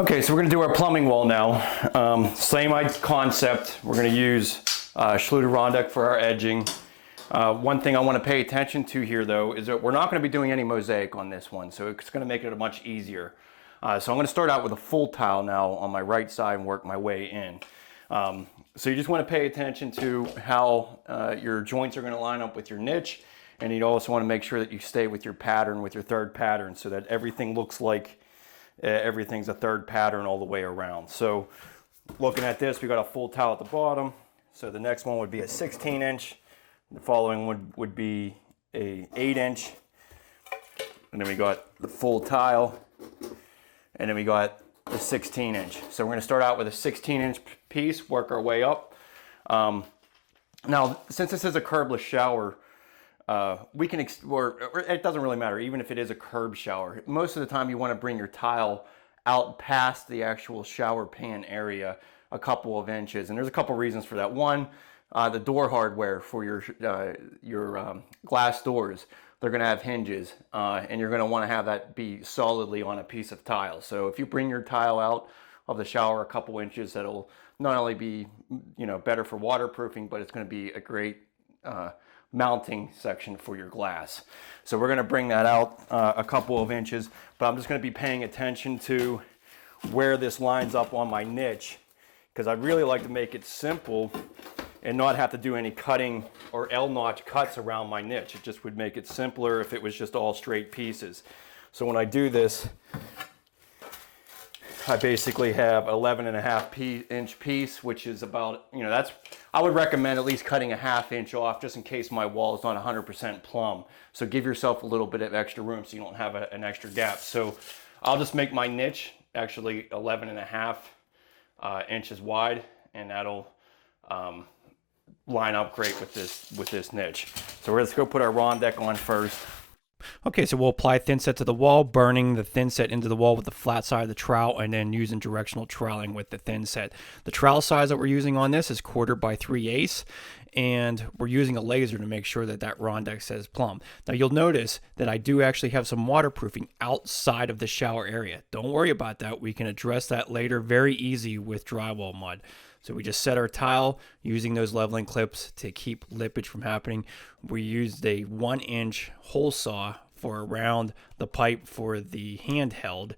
Okay, so we're going to do our plumbing wall now. Same concept. We're going to use Schluter Rondec for our edging. One thing I want to pay attention to here though is that we're not going to be doing any mosaic on this one, so it's going to make it much easier. So I'm going to start out with a full tile now on my right side and work my way in. So you just want to pay attention to how your joints are going to line up with your niche, and you also want to make sure that you stay with your pattern, with your third pattern, so that everything looks like everything's a third pattern all the way around. So looking at this, we got a full tile at the bottom. So the next one would be a 16-inch. The following would be a 8-inch. And then we got the full tile. And then we got the 16-inch. So we're going to start out with a 16-inch piece, work our way up. Now, since this is a curbless shower, we can, or it doesn't really matter, even if it is a curb shower. Most of the time you want to bring your tile out past the actual shower pan area a couple of inches. And there's a couple reasons for that. One, the door hardware for your glass doors, they're going to have hinges, and you're going to want to have that be solidly on a piece of tile. So if you bring your tile out of the shower a couple inches, that'll not only be, better for waterproofing, but it's going to be a great mounting section for your glass. So we're going to bring that out a couple of inches, but I'm just going to be paying attention to where this lines up on my niche, because I'd really like to make it simple and not have to do any cutting or L-notch cuts around my niche. It just would make it simpler if it was just all straight pieces. So when I do this, I basically have 11.5-inch piece, which is about, I would recommend at least cutting a 1/2 inch off just in case my wall is not 100% plumb. So give yourself a little bit of extra room so you don't have an extra gap. So I'll just make my niche actually 11.5 inches wide, and that'll line up great with this niche. So let's go put our Rondec on first. Okay, so we'll apply thin set to the wall, burning the thin set into the wall with the flat side of the trowel, and then using directional troweling with the thin set. The trowel size that we're using on this is 1/4 by 3/8, and we're using a laser to make sure that that Rondec says plumb. Now you'll notice that I do actually have some waterproofing outside of the shower area. Don't worry about that. We can address that later. Very easy with drywall mud. So we just set our tile using those leveling clips to keep lippage from happening. We used a 1-inch hole saw for around the pipe for the handheld.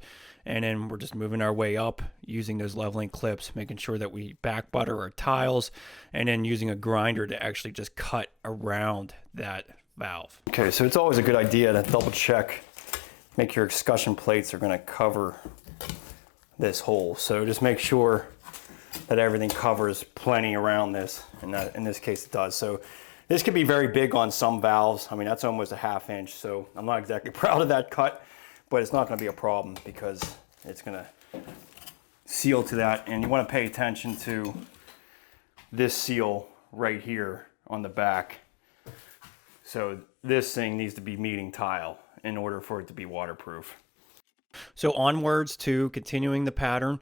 And then we're just moving our way up using those leveling clips, making sure that we back butter our tiles, and then using a grinder to actually just cut around that valve. Okay, so it's always a good idea to double check, make your escutcheon plates are going to cover this hole. So just make sure that everything covers plenty around this, and that in this case it does. So this could be very big on some valves. I mean, that's almost a 1/2 inch, so I'm not exactly proud of that cut, but it's not going to be a problem because it's going to seal to that. And you want to pay attention to this seal right here on the back. So this thing needs to be meeting tile in order for it to be waterproof. So onwards to continuing the pattern,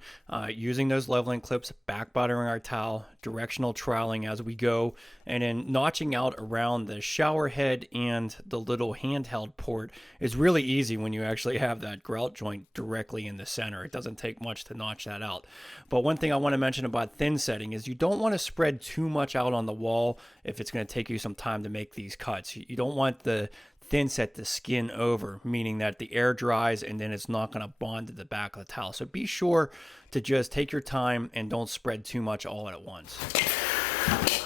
using those leveling clips, back buttering our towel, directional troweling as we go, and then notching out around the shower head and the little handheld port is really easy when you actually have that grout joint directly in the center. It doesn't take much to notch that out. But one thing I want to mention about thin setting is you don't want to spread too much out on the wall if it's going to take you some time to make these cuts. You don't want the thin set to skin over, meaning that the air dries and then it's not going to bond to the back of the towel. So be sure to just take your time and don't spread too much all at once.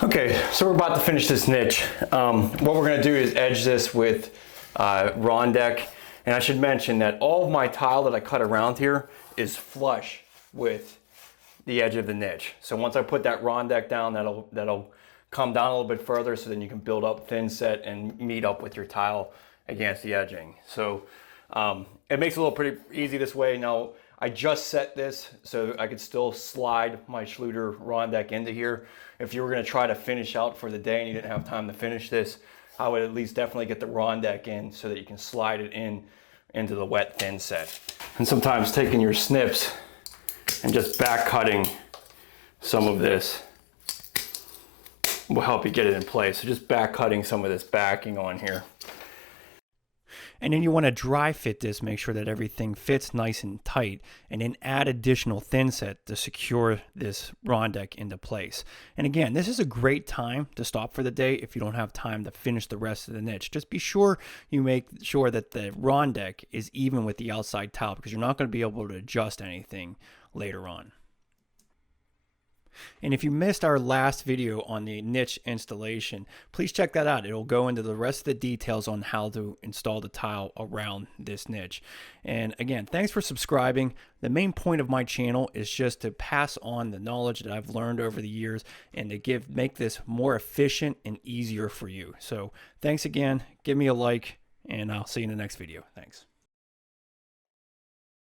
Okay, so we're about to finish this niche. What we're going to do is edge this with Rondec, and I should mention that all of my tile that I cut around here is flush with the edge of the niche. So once I put that Rondec down, that'll come down a little bit further, so then you can build up thin set and meet up with your tile against the edging. So it makes it a little pretty easy this way. Now I just set this so I could still slide my Schluter Rondec into here. If you were going to try to finish out for the day and you didn't have time to finish this, I would at least definitely get the Rondec in so that you can slide it into the wet thin set. And sometimes taking your snips and just back cutting some of this will help you get it in place. So just back cutting some of this backing on here. And then you want to dry fit this, make sure that everything fits nice and tight, and then add additional thin set to secure this Rondec into place. And again, this is a great time to stop for the day if you don't have time to finish the rest of the niche. Just be sure you make sure that the Rondec is even with the outside tile, because you're not going to be able to adjust anything later on. And if you missed our last video on the niche installation, please check that out. It'll go into the rest of the details on how to install the tile around this niche. And again, thanks for subscribing. The main point of my channel is just to pass on the knowledge that I've learned over the years and to make this more efficient and easier for you. So thanks again. Give me a like, and I'll see you in the next video. Thanks.